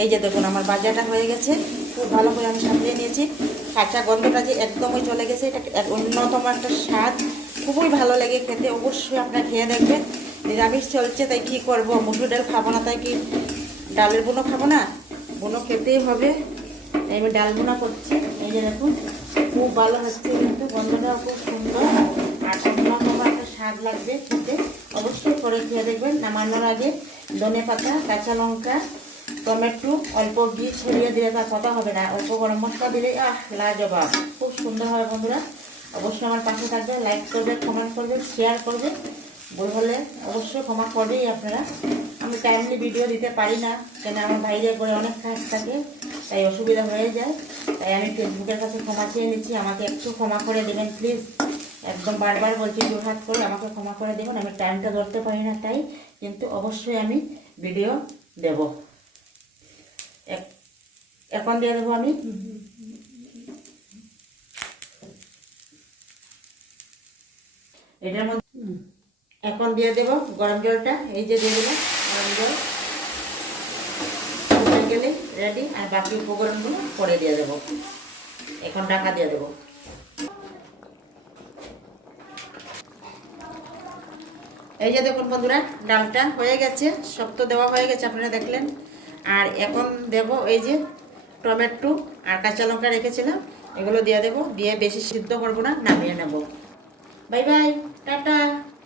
এই যে দেখুন আমার ভাজাটা হয়ে গেছে, খুব ভালো করে আমি সাজিয়ে নিয়েছি। কাঁচা গন্ধটা যে একদমই চলে গেছে, এটা অন্যতম একটা স্বাদ, খুবই ভালো লাগে খেতে। অবশ্যই আপনারা খেয়ে দেখবেন। নিরামিষ চলছে তাই কি করব, মুসুর ডাল খাবো না তাই কি ডালের বুনো খাবো না? বুনো খেতেই হবে, তাই আমি ডাল বোনা করছি। এই যে দেখুন খুব ভালো হচ্ছে, কিন্তু গন্ধটাও খুব সুন্দর আর অন্যতম একটা স্বাদ লাগবে খেতে। অবশ্যই করে খেয়ে দেখবেন। নামানোর আগে ধনে পাতা, কাঁচা লঙ্কা, টমেটো, অল্প ঘি ছড়িয়ে দিলে তার কথা হবে না, অল্প গরম মশলা দিলে লাজবাব, খুব সুন্দর হবে। বন্ধুরা অবশ্যই আমার পাশে থাকবে, লাইক করবে, কমেন্ট করবে, শেয়ার করবে। ভুল হলে অবশ্যই ক্ষমা করবেই আপনারা। আমি টাইমলি ভিডিও দিতে পারি না, কেন আমার বাইরে করে অনেক কাজ থাকে, তাই অসুবিধা হয়ে যায়। তাই আমি ফেসবুকের কাছে ক্ষমা চেয়ে নিচ্ছি, আমাকে একটু ক্ষমা করে দেবেন প্লিজ। একদম বারবার বলছি, জোরহাত করে আমাকে ক্ষমা করে দেবেন। আমি টাইমটা ধরতে পারি না তাই, কিন্তু অবশ্যই আমি ভিডিও দেব। এখন দিয়ে দেবো আমি এটার মধ্যে, এখন দিয়ে দেব গরম জলটা। এই যে দিয়ে দিলাম গরম জল, হয়ে গেলে রেডি। আর বাকি উপকরণগুলো পরে দিয়ে দেবো। এখন ঢাকা দিয়ে দেবো। এই যে দেখুন বন্ধুরা, ডালটা হয়ে গেছে, সব তো দেওয়া হয়ে গেছে, আপনারা দেখলেন। আর এখন দেব এই যে টমেটো আর কাঁচা লঙ্কা রেখেছিলাম, এগুলো দিয়ে দেবো। দিয়ে বেশি সিদ্ধ করবো না, নামিয়ে নেব। Bye bye, tata.